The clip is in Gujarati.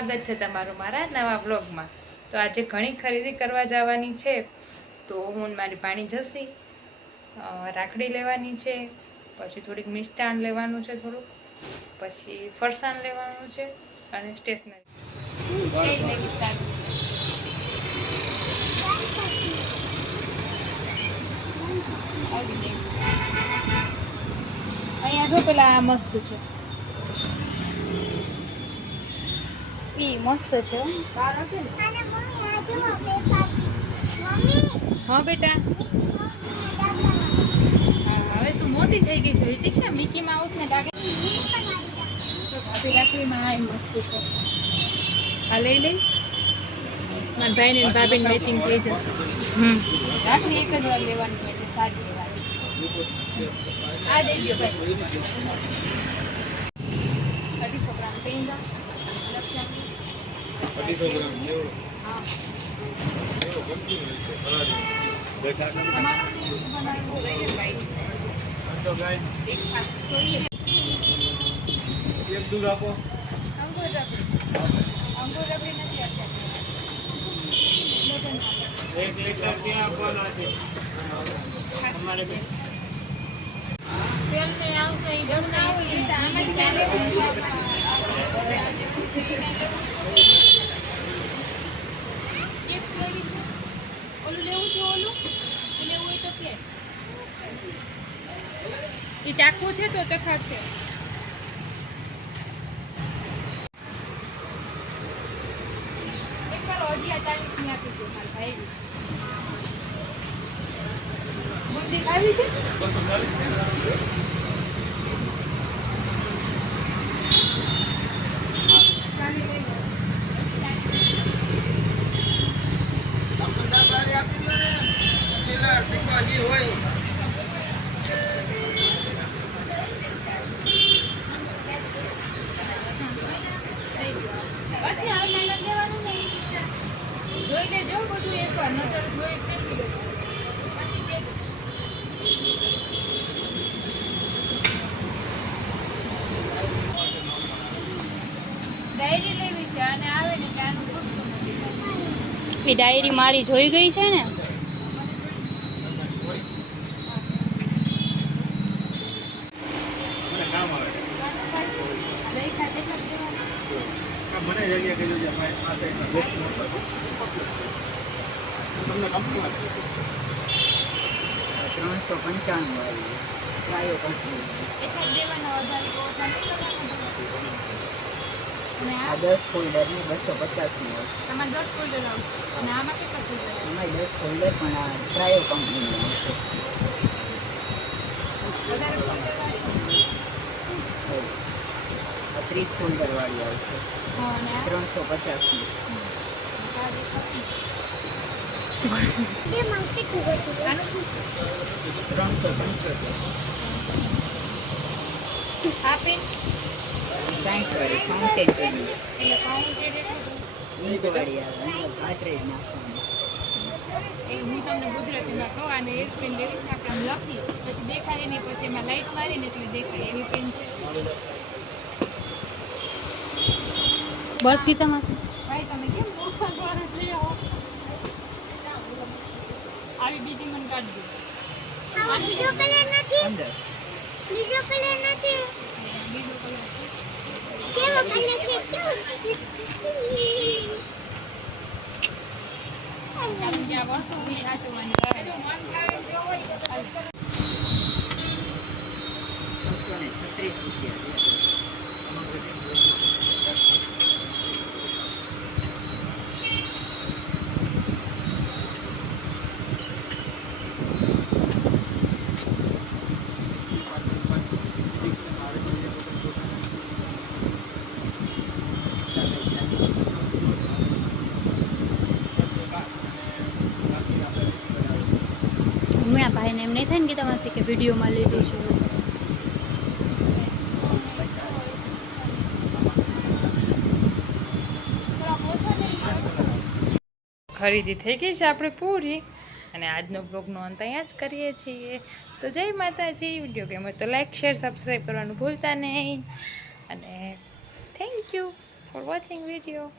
સ્વાગત છે તમારું મારા નવા વ્લોગમાં। તો આજે ઘણી ખરીદી કરવા જવાની છે, તો હું મારી પાણી જશી રાખડી લેવાની છે, પછી થોડીક મિષ્ટાન લેવાનું છે, થોડુંક પછી ફરસાણ લેવાનું છે અને સ્ટેશનરી અહીંયા જો પેલા આ મસ્ત છે, ઈ મસ્ત છે કાર હશે ને। હા બેટા, હા હવે તું મોટી થઈ ગઈ છે તીક્ષા, મિકી માઉસ ને લાગે ભાભી રાખડીમાં આ મસ્ત છે, આ લઈ લઈ મારા ભાઈ ને ભાભી મેચિંગ થઈ જશે। રાખડી એક જ વાર લેવાની એટલે સારી લેવાની। આ દઈ દો ભાઈ 250 ગ્રામ પેંડા 250 ગ્રામ લેવો। હા એક દૂધ આપો। અંગૂર રબડી નથી અત્યારે। 1 લીટર ક્યાં આપવાના છે તમારે? તેલ ને આવશે ઈ ગમ ના હોય ઈ આમાં ચાલે ચિપ્સ લેવી છે, ઓલું લેવું છે, ઓલું એ લેવું હોય તો કે ઈ ચાખવું છે તો ચખાડશે। એક કરો હજી આ 40 ની આપી દો મારા ભાઈ। બુંદી ખાવી છે 240। બસ ને હવે મહેનત લેવાનું નહીં, જોઈ લેજો બધું એકવાર નજર જોઈ ફેંકી દેજો પછી તે ડાયરી લેવી છે અને આવે ને કે આનું ખૂટતું નથી। એ ડાયરી મારી જોઈ ગઈ છે ને, મને કામ આવે મને જગ્યા કહેજો છે ભાઈ આ સાઈડમાં બેસ્ટ તમને કંપની 395 વાળી ટ્રાયો કંપની એક જ દેવાનો વધારે તો નહીં કરવાનો। અને આ આ 10 ફોલ્ડર ને 250 નું આવશે। આમાં 10 ફોલ્ડર આવશે અને આમાં કેટલા ફોલ્ડર આવશે? એમાં 10 ફોલ્ડર પણ આ ટ્રાયો કંપનીનું આવશે। વધારે ફોલ્ડર આવશે આ 30 ફોલ્ડર વાળી આવશે હા, અને આ 350 ની। આનું શું? 375 આ પેન 60 વાળી ફાઉન્ટેન પેન એટલે કાઉન્ટેડ ઈંક વાળી આવે કાર્ટ્રેજ નાખવાની। એ હું તમને ગુજરાતીમાં કહું, આને એક પેન લેવી છે આપણે આમ લખી પછી દેખાય નહીં, પછી એમાં લાઈટ મારીને એટલે દેખાય એવી પેન છે। બસ ગીતામાં છે ભાઈ, તમે કેમ નુકસાન દ્વારા જ લઈ આવો? આવી બીજી મને કાઢી દો। બીજો કલર નથી, અંદર બીજો કલર નથી, બીજો કલર કેવો કલર છે? તમે જ્યાં વસ્તુ બી સાચવવાની રહે। 636 રૂપિયા। મેં ભાઈને એમ નહીં થાય ને કે તમારે કે વિડીયોમાં લીધું છે। ખરીદી થઈ ગઈ છે આપણે પૂરી, અને આજનો બ્લોગનો અંત અહીંયા જ કરીએ છીએ। તો જય માતાજી। વિડીયો ગમે તો લાઈક શેર સબસ્ક્રાઈબ કરવાનું ભૂલતા નહીં, અને thank you. For watching video.